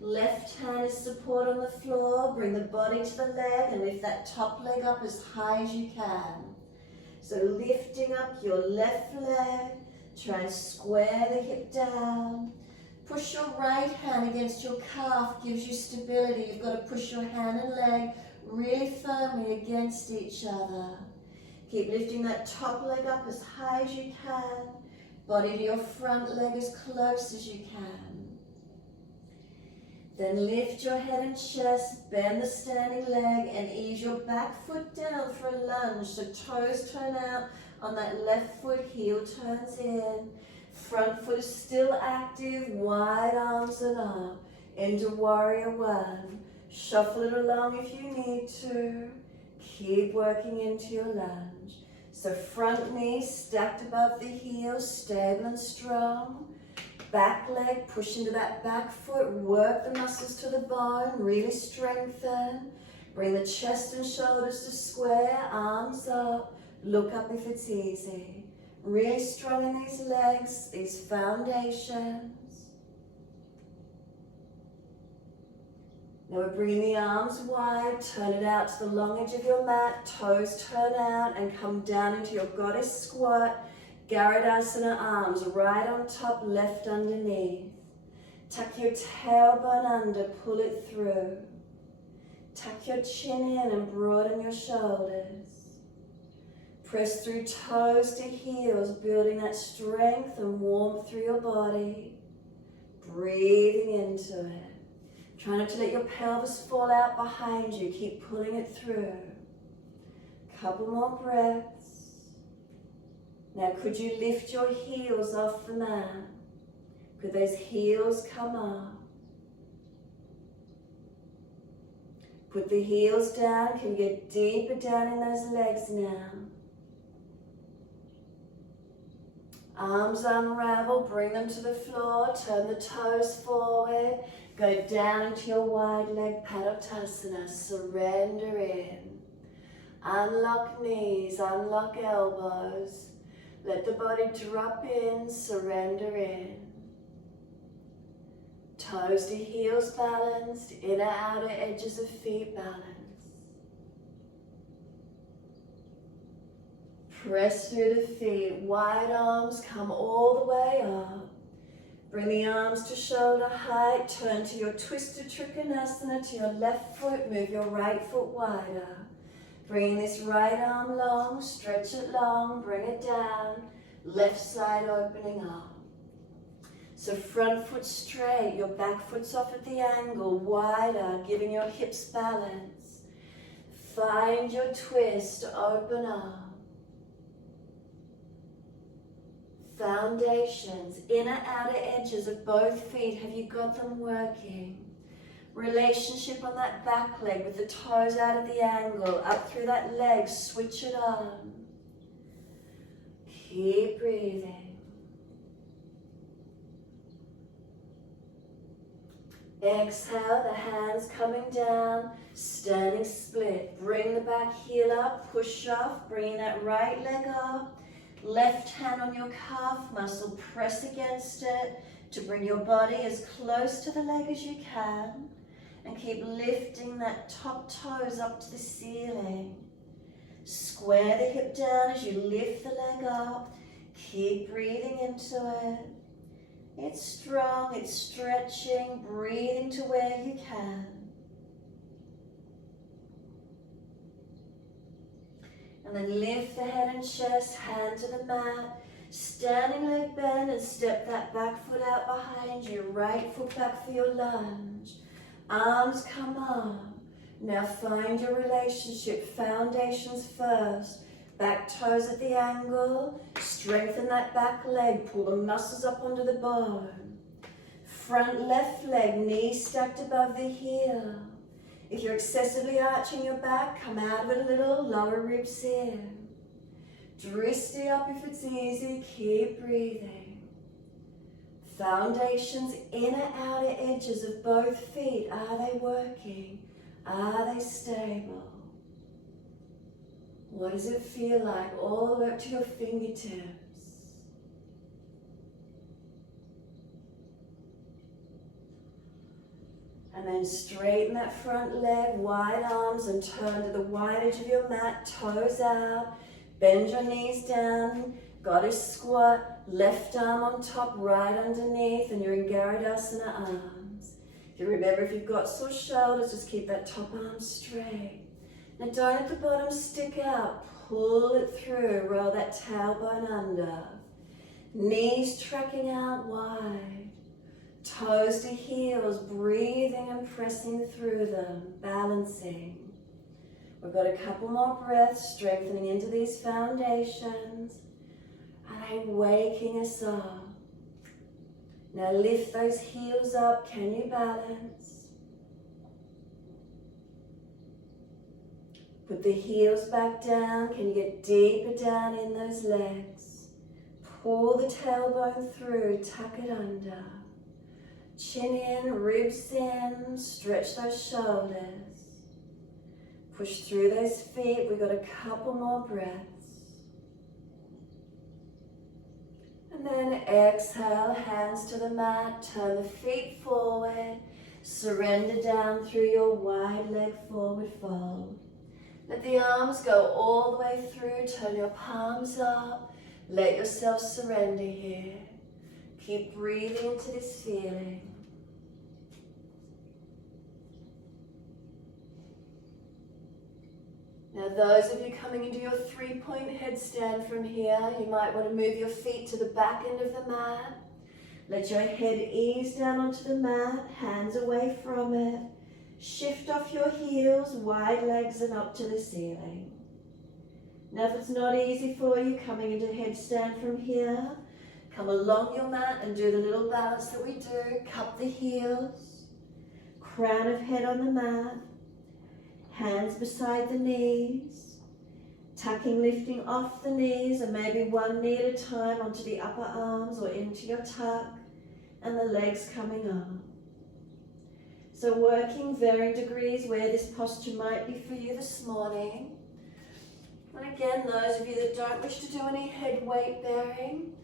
Left hand is support on the floor. Bring the body to the leg and lift that top leg up as high as you can. So lifting up your left leg. Try and square the hip down. Push your right hand against your calf, gives you stability. You've got to push your hand and leg really firmly against each other. Keep lifting that top leg up as high as you can. Body to your front leg as close as you can. Then lift your head and chest, bend the standing leg and ease your back foot down for a lunge. So toes turn out on that left foot, heel turns in. Front foot is still active, wide arms and up. Into warrior one. Shuffle it along if you need to. Keep working into your lunge. So front knee stacked above the heel, stable and strong. Back leg, push into that back foot, work the muscles to the bone, really strengthen. Bring the chest and shoulders to square, arms up, look up if it's easy. Really strong in these legs, these foundations. Now we're bringing the arms wide, turn it out to the long edge of your mat, toes turn out and come down into your goddess squat. Tadasana, arms right on top, left underneath. Tuck your tailbone under, pull it through. Tuck your chin in and broaden your shoulders. Press through toes to heels, building that strength and warmth through your body. Breathing into it. Try not to let your pelvis fall out behind you. Keep pulling it through. Couple more breaths. Now could you lift your heels off the mat? Could those heels come up? Put the heels down. Can you get deeper down in those legs now? Arms unravel, bring them to the floor, turn the toes forward, go down into your wide leg Tadasana, surrender in. Unlock knees, unlock elbows, let the body drop in, surrender in. Toes to heels balanced, inner outer edges of feet balanced. Press through the feet, wide arms come all the way up. Bring the arms to shoulder height, turn to your twisted Trikonasana to your left foot, move your right foot wider. Bring this right arm long, stretch it long, bring it down, left side opening up. So front foot straight, your back foot's off at the angle, wider, giving your hips balance. Find your twist, open up. Foundations, inner outer edges of both feet, have you got them working? Relationship on that back leg with the toes out at the angle, up through that leg, switch it on. Keep breathing. Exhale, the hands coming down, standing split. Bring the back heel up, push off, bring that right leg up. Left hand on your calf muscle, press against it to bring your body as close to the leg as you can. And keep lifting that top toes up to the ceiling. Square the hip down as you lift the leg up. Keep breathing into it. It's strong, it's stretching, breathing to where you can. And then lift the head and chest, hand to the mat. Standing leg bend and step that back foot out behind you. Right foot back for your lunge. Arms come up. Now find your relationship. Foundations first. Back toes at the angle. Strengthen that back leg. Pull the muscles up onto the bone. Front left leg, knees stacked above the heel. If you're excessively arching your back, come out of it a little, lower ribs in. Dristy up if it's easy, keep breathing. Foundations, inner outer edges of both feet, are they working? Are they stable? What does it feel like all the way up to your fingertips? And then straighten that front leg, wide arms, and turn to the wide edge of your mat, toes out. Bend your knees down, goddess squat, left arm on top, right underneath, and you're in Tadasana arms. If you remember, if you've got sore shoulders, just keep that top arm straight. Now don't let the bottom stick out, pull it through, roll that tailbone under. Knees tracking out wide. Toes to heels, breathing and pressing through them, balancing. We've got a couple more breaths, strengthening into these foundations. Are they waking us up? Now lift those heels up, can you balance? Put the heels back down, can you get deeper down in those legs? Pull the tailbone through, tuck it under. Chin in, ribs in, stretch those shoulders. Push through those feet, we've got a couple more breaths. And then exhale, hands to the mat, turn the feet forward, surrender down through your wide leg forward fold. Let the arms go all the way through, turn your palms up, let yourself surrender here. Keep breathing into this feeling. Now those of you coming into your 3-point headstand from here, you might want to move your feet to the back end of the mat. Let your head ease down onto the mat, hands away from it. Shift off your heels, wide legs and up to the ceiling. Now if it's not easy for you coming into headstand from here, Come along your mat and do the little balance that we do. Cup the heels, crown of head on the mat, hands beside the knees, tucking, lifting off the knees and maybe one knee at a time onto the upper arms or into your tuck, and the legs coming up. So working varying degrees where this posture might be for you this morning. And again, those of you that don't wish to do any head weight bearing,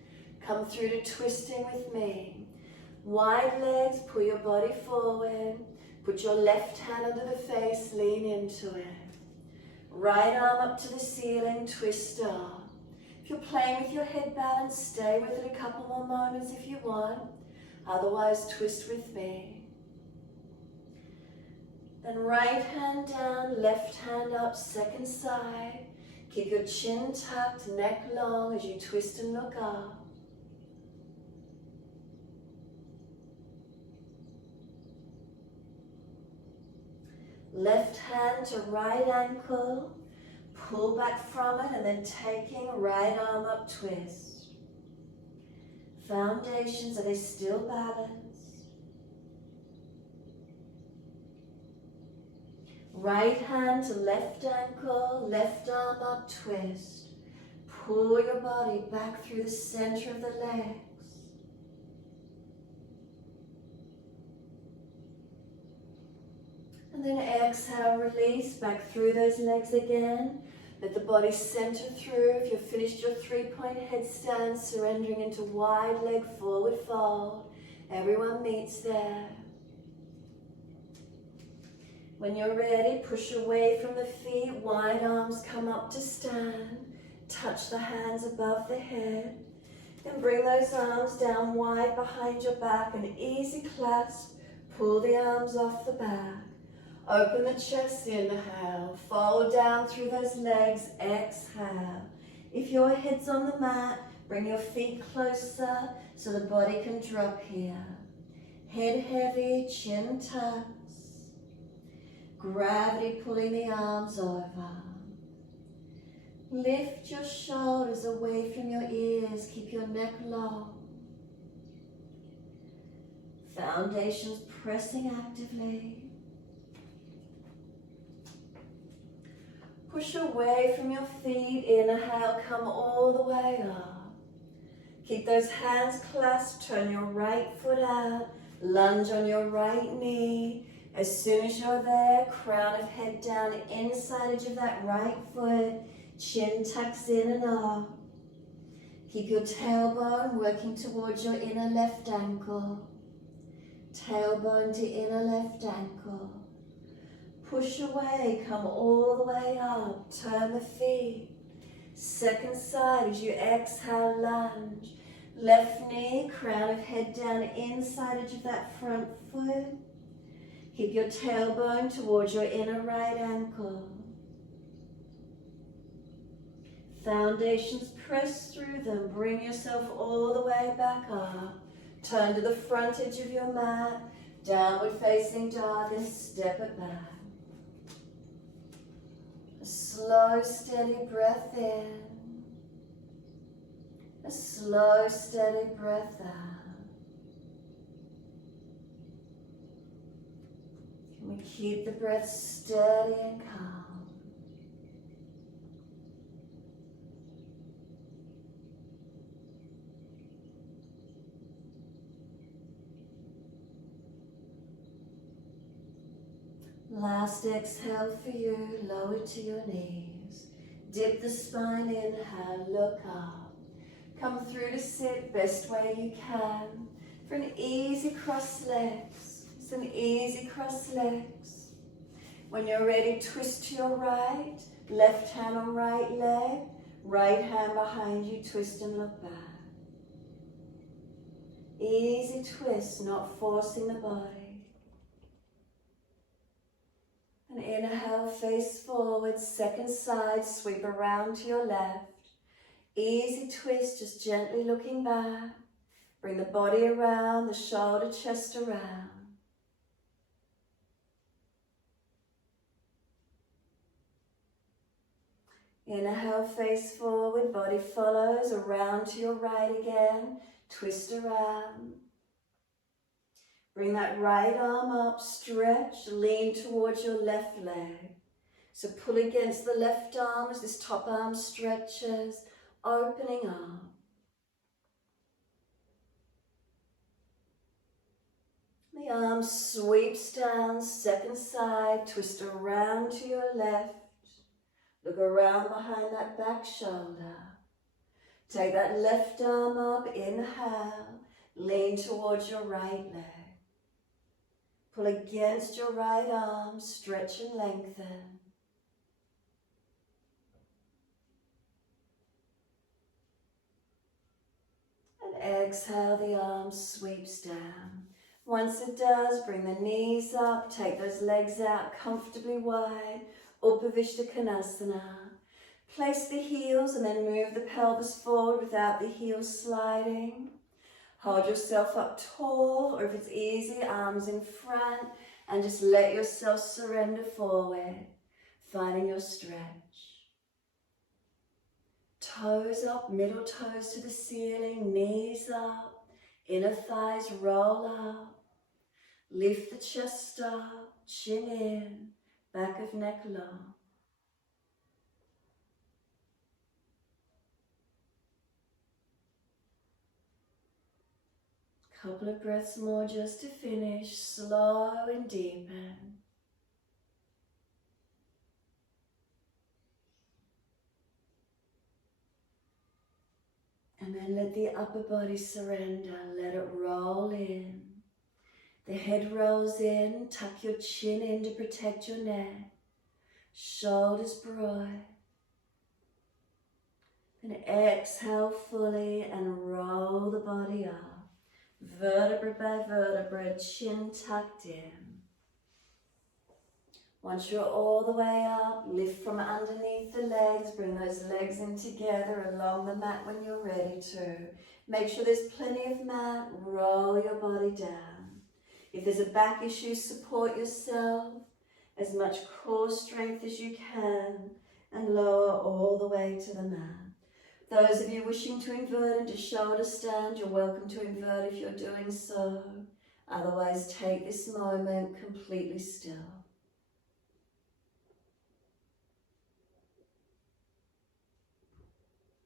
come through to twisting with me. Wide legs, pull your body forward. Put your left hand under the face, lean into it. Right arm up to the ceiling, twist off. If you're playing with your head balance, stay with it a couple more moments if you want. Otherwise, twist with me. Then right hand down, left hand up, second side. Keep your chin tucked, neck long as you twist and look up. Left hand to right ankle, pull back from it and then taking right arm up, twist. Foundations, are they still balanced? Right hand to left ankle, left arm up, twist. Pull your body back through the center of the legs. And then exhale, release back through those legs again. Let the body center through. If you've finished your 3-point headstand, surrendering into wide leg forward fold. Everyone meets there. When you're ready, push away from the feet, wide arms come up to stand. Touch the hands above the head. And bring those arms down wide behind your back, an easy clasp. Pull the arms off the back. Open the chest, inhale. Fold down through those legs, exhale. If your head's on the mat, bring your feet closer so the body can drop here. Head heavy, chin tucks. Gravity pulling the arms over. Lift your shoulders away from your ears. Keep your neck long. Foundations pressing actively. Push away from your feet. Inhale, come all the way up. Keep those hands clasped. Turn your right foot out. Lunge on your right knee. As soon as you're there, crown of head down, inside edge of that right foot, chin tucks in and up. Keep your tailbone working towards your inner left ankle. Tailbone to inner left ankle. Push away, come all the way up, turn the feet. Second side as you exhale, lunge. Left knee, crown of head down, inside edge of that front foot. Keep your tailbone towards your inner right ankle. Foundations, press through them. Bring yourself all the way back up. Turn to the front edge of your mat. Downward facing dog and step it back. A slow, steady breath in. A slow, steady breath out. We keep the breath steady and calm. Last exhale for you, lower to your knees. Dip the spine, inhale, look up. Come through to sit best way you can for an easy cross legs. Some easy cross legs. When you're ready, twist to your right, left hand on right leg, right hand behind you, twist and look back. Easy twist, not forcing the body. And inhale, face forward, second side, sweep around to your left. Easy twist, just gently looking back. Bring the body around, the shoulder, chest around. Inhale, face forward, body follows, around to your right again. Twist around. Bring that right arm up, stretch, lean towards your left leg. So pull against the left arm as this top arm stretches, opening up. The arm sweeps down, second side, twist around to your left. Look around behind that back shoulder. Take that left arm up, inhale, lean towards your right leg. Pull against your right arm, stretch and lengthen. And exhale, the arm sweeps down. Once it does, bring the knees up, take those legs out comfortably wide, Upavishta Konasana. Place the heels and then move the pelvis forward without the heels sliding. Hold yourself up tall, or if it's easy, arms in front, and just let yourself surrender forward, finding your stretch. Toes up, middle toes to the ceiling, knees up, inner thighs roll up. Lift the chest up, chin in, back of neck long. Couple of breaths more just to finish, slow and deepen. And then let the upper body surrender, let it roll in. The head rolls in, tuck your chin in to protect your neck. Shoulders broad. Then exhale fully and roll the body up. Vertebra by vertebra, chin tucked in. Once you're all the way up, lift from underneath the legs. Bring those legs in together along the mat when you're ready to. Make sure there's plenty of mat. Roll your body down. If there's a back issue, support yourself. As much core strength as you can. And lower all the way to the mat. Those of you wishing to invert into shoulder stand, you're welcome to invert if you're doing so. Otherwise, take this moment completely still.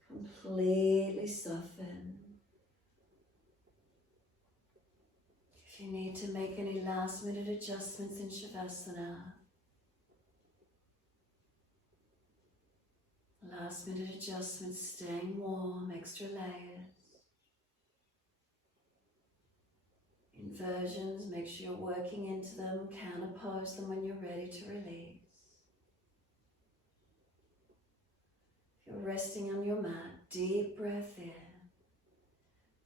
Completely soften. If you need to make any last minute adjustments in Shavasana, last minute adjustments, staying warm, extra layers. Inversions, make sure you're working into them, counterpose them when you're ready to release. If you're resting on your mat, deep breath in.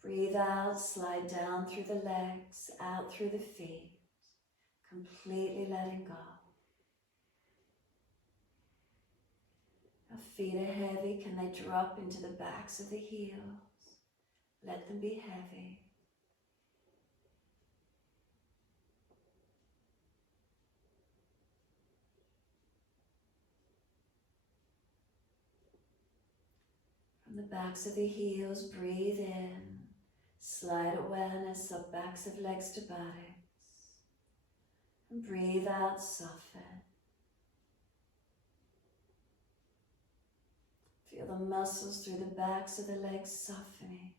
Breathe out, slide down through the legs, out through the feet, completely letting go. Our feet are heavy, can they drop into the backs of the heels? Let them be heavy. From the backs of the heels, breathe in. Slide awareness up backs of legs to buttocks. And breathe out, soften. Feel the muscles through the backs of the legs softening.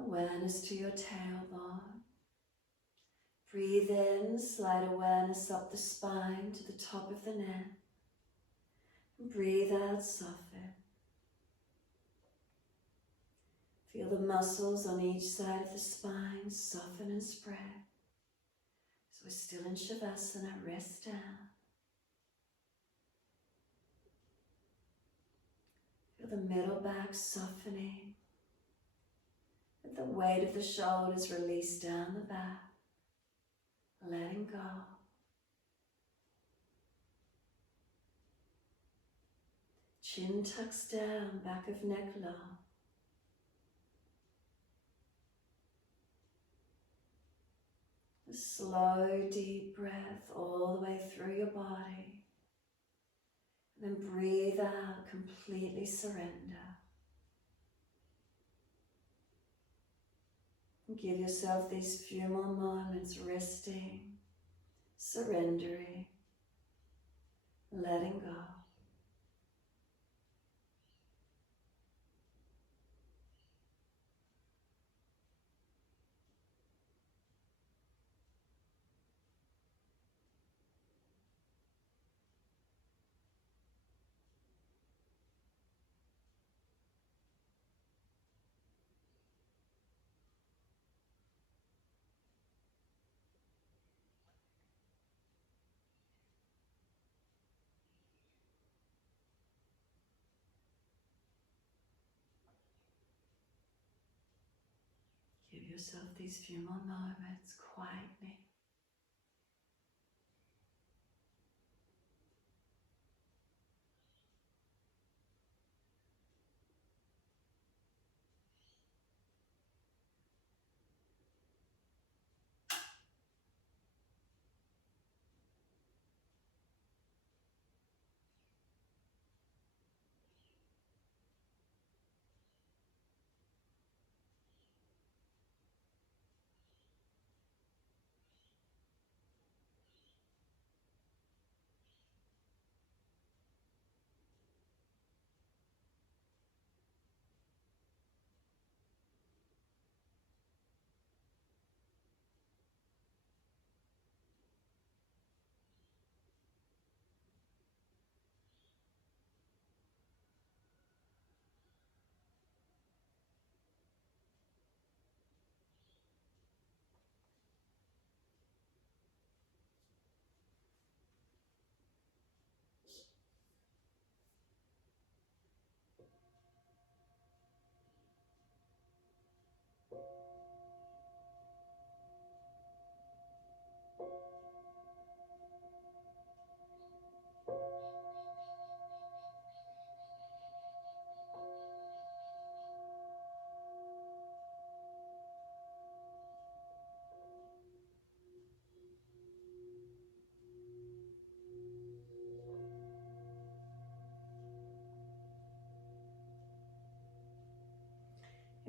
Awareness to your tailbone. Breathe in, slide awareness up the spine to the top of the neck. And breathe out, soften. Feel the muscles on each side of the spine soften and spread. So we're still in Shavasana, rest down. Feel the middle back softening. Let the weight of the shoulders release down the back. Letting go. Chin tucks down, back of neck long. A slow, deep breath all the way through your body. And then breathe out, completely surrender. And give yourself these few more moments resting, surrendering, letting go. Give yourself these few more moments quietly.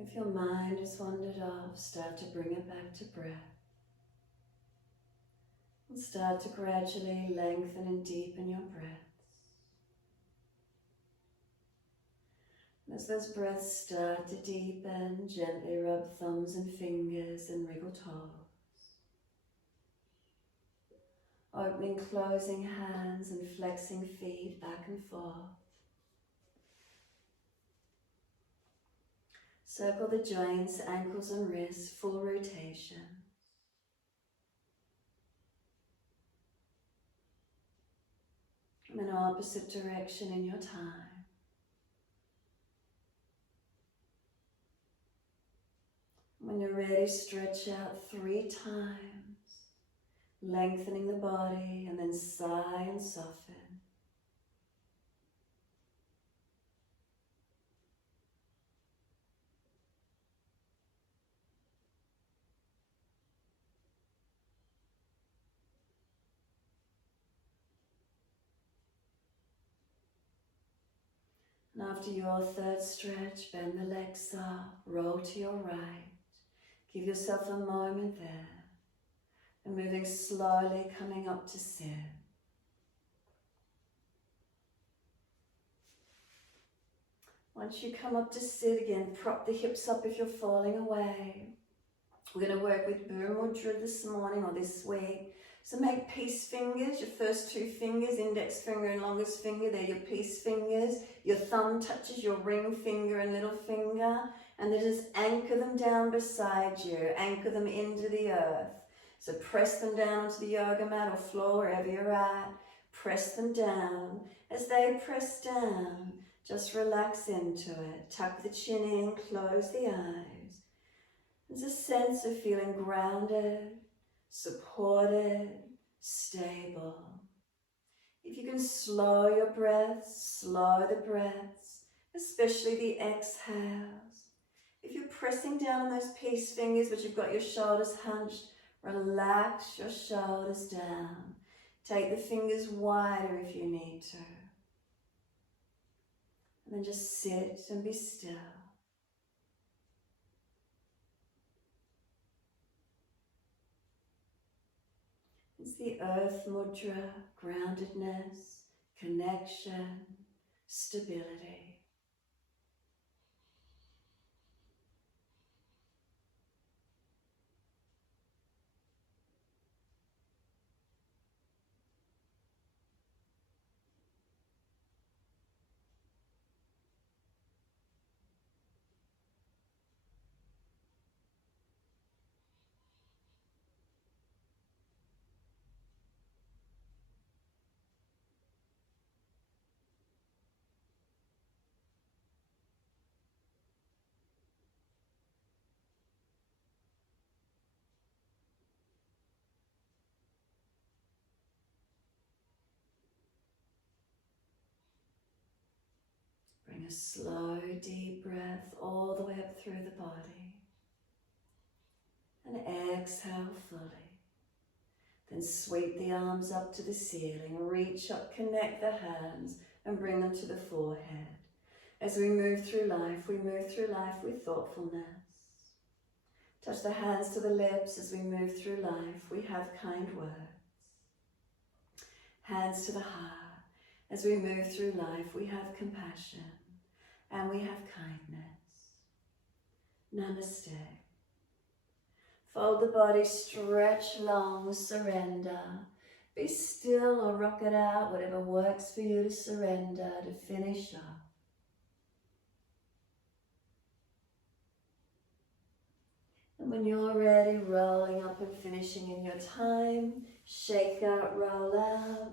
If your mind has wandered off, start to bring it back to breath. And start to gradually lengthen and deepen your breaths. As those breaths start to deepen, gently rub thumbs and fingers and wriggle toes. Opening, closing hands and flexing feet back and forth. Circle the joints, ankles and wrists, full rotation. And then opposite direction in your time. When you're ready, stretch out 3 times, lengthening the body, and then sigh and soften. And after your third stretch, bend the legs up, roll to your right. Give yourself a moment there. And moving slowly, coming up to sit. Once you come up to sit again, prop the hips up if you're falling away. We're going to work with Bhur Mudra this morning or this week. So make peace fingers, your first 2 fingers, index finger and longest finger, they're your peace fingers. Your thumb touches your ring finger and little finger, and then just anchor them down beside you, anchor them into the earth. So press them down onto the yoga mat or floor, wherever you're at. Press them down. As they press down, just relax into it. Tuck the chin in, close the eyes. There's a sense of feeling grounded, supported, stable. If you can slow your breaths, slow the breaths, especially the exhales. If you're pressing down on those peace fingers, but you've got your shoulders hunched, relax your shoulders down. Take the fingers wider if you need to. And then just sit and be still. It's the earth mudra, groundedness, connection, stability. Bring a slow, deep breath all the way up through the body. And exhale fully. Then sweep the arms up to the ceiling, reach up, connect the hands and bring them to the forehead. As we move through life with thoughtfulness. Touch the hands to the lips as we move through life. We have kind words. Hands to the heart. As we move through life, we have compassion and we have kindness. Namaste. Fold the body, stretch long, surrender. Be still or rock it out, whatever works for you to surrender, to finish up. And when you're ready, rolling up and finishing in your time, shake out, roll out.